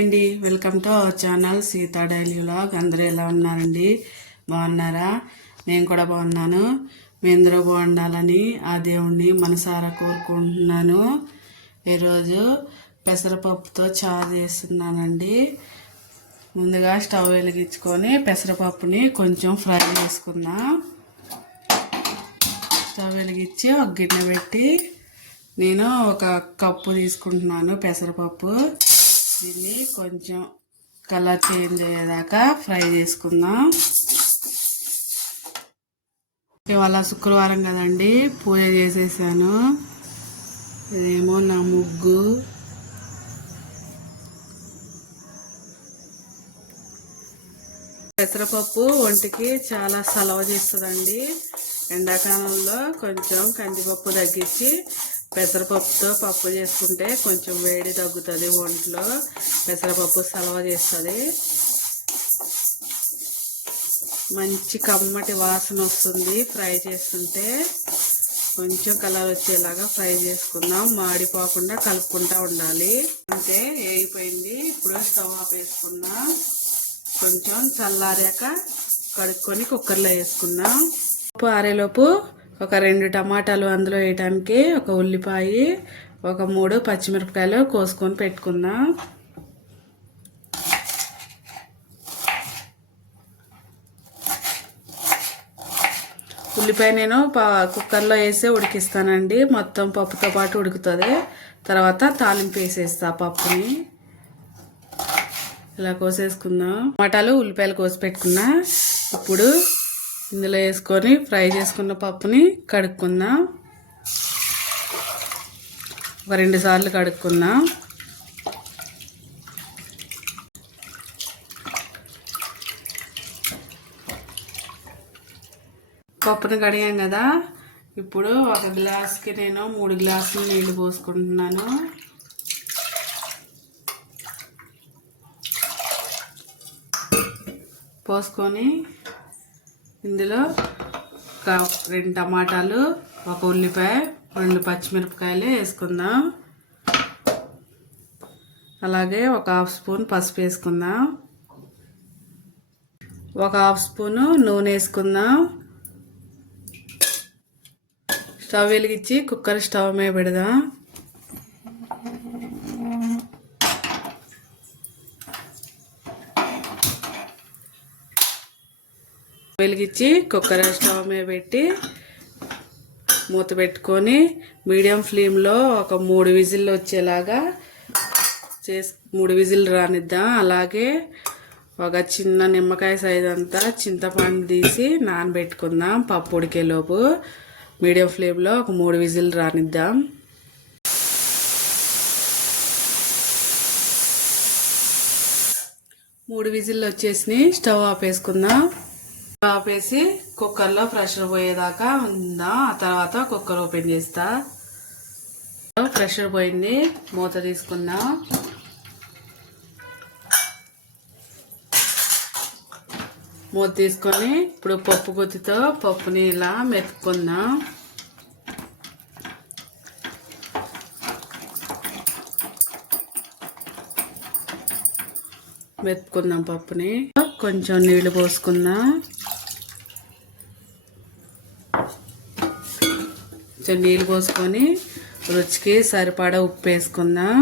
అండి welcome to our channel Seetha daily vlog. అందరూ ఎలా ఉన్నారండి? బాగున్నారా? నేను కూడా బాగున్నాను. మీ అందరూ బాగుండాలని ఆ దేవుణ్ణి మనసారా కోరుకుంటున్నాను. ఈరోజు పెసరపప్పుతో చారు చేస్తున్నానండి. ముందుగా స్టవ్ వెలిగించుకొని పెసరపప్పుని కొంచెం ఫ్రై చేసుకుందాం స్టవ్ వెలిగించి ఒక గిన్నె పెట్టి నేను ఒక కప్పు తీసుకుంటున్నాను పెసరపప్పు. దీన్ని కొంచెం కలర్ చేంజ్ అయ్యేదాకా ఫ్రై చేసుకుందాం. ఇవాళ శుక్రవారం కదండి పూజ చేసేసాను. ఇదేమో నా ముగ్గు. పెసరపప్పు ఒంటికి చాలా సలవ చేస్తుందండి. ఎండాకాలంలో కొంచెం కందిపప్పు తగ్గించి పెసరపప్పుతో పప్పు చేసుకుంటే కొంచెం వేడి తగ్గుతుంది ఒంట్లో. పెసరపప్పు సలవ చేస్తుంది. మంచి కమ్మటి వాసన వస్తుంది ఫ్రై చేస్తుంటే. కొంచెం కలర్ వచ్చేలాగా ఫ్రై చేసుకుందాం. మాడిపోకుండా కలుపుకుంటూ ఉండాలి. అంటే వేగిపోయింది ఇప్పుడు స్టవ్ ఆఫ్ వేసుకుందాం కొంచెం చల్లారాక కడుక్కొని కుక్కర్లో వేసుకుందాం. ఉప్పు ఆరేలోపు ఒక రెండు టమాటాలు అందులో వేయటానికి ఒక ఉల్లిపాయ ఒక మూడు పచ్చిమిరపకాయలు కోసుకొని పెట్టుకుందాం. ఉల్లిపాయ నేను కుక్కర్లో వేసి ఉడికిస్తానండి. మొత్తం పప్పుతో పాటు ఉడుకుతుంది. తర్వాత తాలింపు వేసేస్తా పప్పుని. ఇలా కోసేసుకుందాం. టమాటాలు ఉల్లిపాయలు కోసి పెట్టుకున్నా. ఇప్పుడు ఇందులో వేసుకొని ఫ్రై చేసుకున్న పప్పుని కడుక్కుందాం. ఒక రెండు సార్లు కడుక్కుందాం. పప్పుని కడిగాం కదా. ఇప్పుడు ఒక గ్లాస్కి నేను మూడు గ్లాసులు నీళ్ళు పోసుకుంటున్నాను. పోసుకొని ఇందులో ఒక రెండు టమాటాలు ఒక ఉల్లిపాయ రెండు పచ్చిమిరపకాయలు వేసుకుందాం. అలాగే ఒక హాఫ్ స్పూన్ పసుపు వేసుకుందాం. ఒక హాఫ్ స్పూను నూనె వేసుకుందాం. స్టవ్ వెలిగించి కుక్కర్ స్టవ్ మీద పెడదాం. వెలిగించి కుక్కర్ స్టవ్ మీద పెట్టి మూత పెట్టుకొని మీడియం ఫ్లేమ్లో ఒక మూడు విజిల్లు వచ్చేలాగా చేసి మూడు విజిల్లు రానిద్దాం. అలాగే ఒక చిన్న నిమ్మకాయ సైజ్ అంతా చింతపండు తీసి నానబెట్టుకుందాం పప్పు ఉడికేలోపు మీడియం ఫ్లేమ్లో ఒక మూడు విజిల్లు రానిద్దాం. మూడు విజిల్లు వచ్చేసి స్టవ్ ఆపేసుకుందాం. ఆపేసి కుక్కర్లో ప్రెషర్ పోయేదాకా ఉందా ఆ తర్వాత కుక్కర్ ఓపెన్ చేస్తా. ప్రెషర్ పోయింది మూత తీసుకుందాం మూత తీసుకొని ఇప్పుడు పప్పు గుత్తితో పప్పుని ఇలా మెతుక్కుందాం మెతుకుందాం పప్పుని. కొంచెం నీళ్ళు పోసుకుందాం కొంచెం నీళ్ళు పోసుకొని రుచికి సరిపడా ఉప్పు వేసుకుందాం.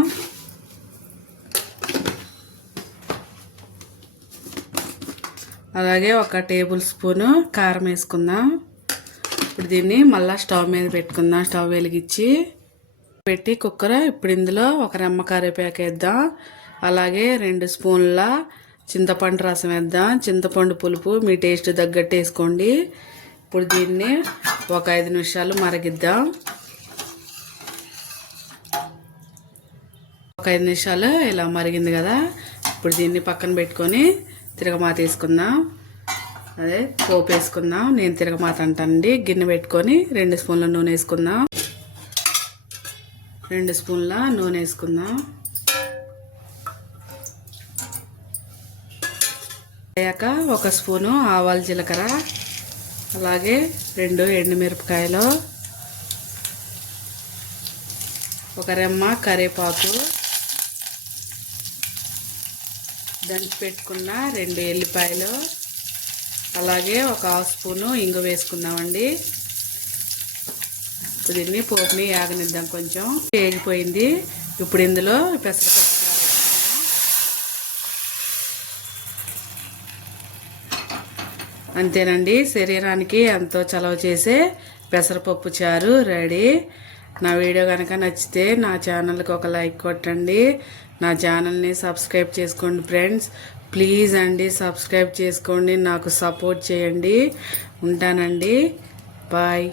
అలాగే ఒక టేబుల్ స్పూను కారం వేసుకుందాం. ఇప్పుడు దీన్ని మళ్ళీ స్టవ్ మీద పెట్టుకుందాం. స్టవ్ వెలిగించి పెట్టి కుక్కర్ ఇప్పుడు ఇందులో ఒక రెమ్మ కరివేపాకు వేద్దాం. అలాగే రెండు స్పూన్ల చింతపండు రసం వేద్దాం. చింతపండు పులుపు మీ టేస్ట్ తగ్గట్టు వేసుకోండి. ఇప్పుడు దీన్ని ఒక ఐదు నిమిషాలు మరగిద్దాం. ఒక ఐదు నిమిషాలు ఇలా మరిగింది కదా? ఇప్పుడు దీన్ని పక్కన పెట్టుకొని తిరగమాత వేసుకుందాం. అదే పోపు వేసుకుందాం. నేను తిరగమాత అంటానండి. గిన్నె పెట్టుకొని రెండు స్పూన్ల నూనె వేసుకుందాం. రెండు స్పూన్ల నూనె వేసుకుందాం. అయ్యాక ఒక స్పూను ఆవాల జీలకర్ర. అలాగే రెండు ఎండుమిరపకాయలు ఒక రెమ్మ కరివేపాకు దంచి పెట్టుకున్న రెండు ఎల్లిపాయలు అలాగే ఒక హాఫ్ స్పూను ఇంగు వేసుకుందామండి. ఇప్పుడు దీన్ని పోపుని యాగనిద్దాం కొంచెం. వేగిపోయింది. ఇప్పుడు ఇందులో పెసరపప్పు అంతేనండి. శరీరానికి ఎంతో చలవ చేసే పెసరపప్పు చారు రెడీ. నా వీడియో కనుక నచ్చితే నా ఛానల్కి ఒక లైక్ కొట్టండి. నా ఛానల్ని సబ్స్క్రైబ్ చేసుకోండి ఫ్రెండ్స్. ప్లీజ్ అండి సబ్స్క్రైబ్ చేసుకోండి. నాకు సపోర్ట్ చేయండి. ఉంటానండి. బాయ్.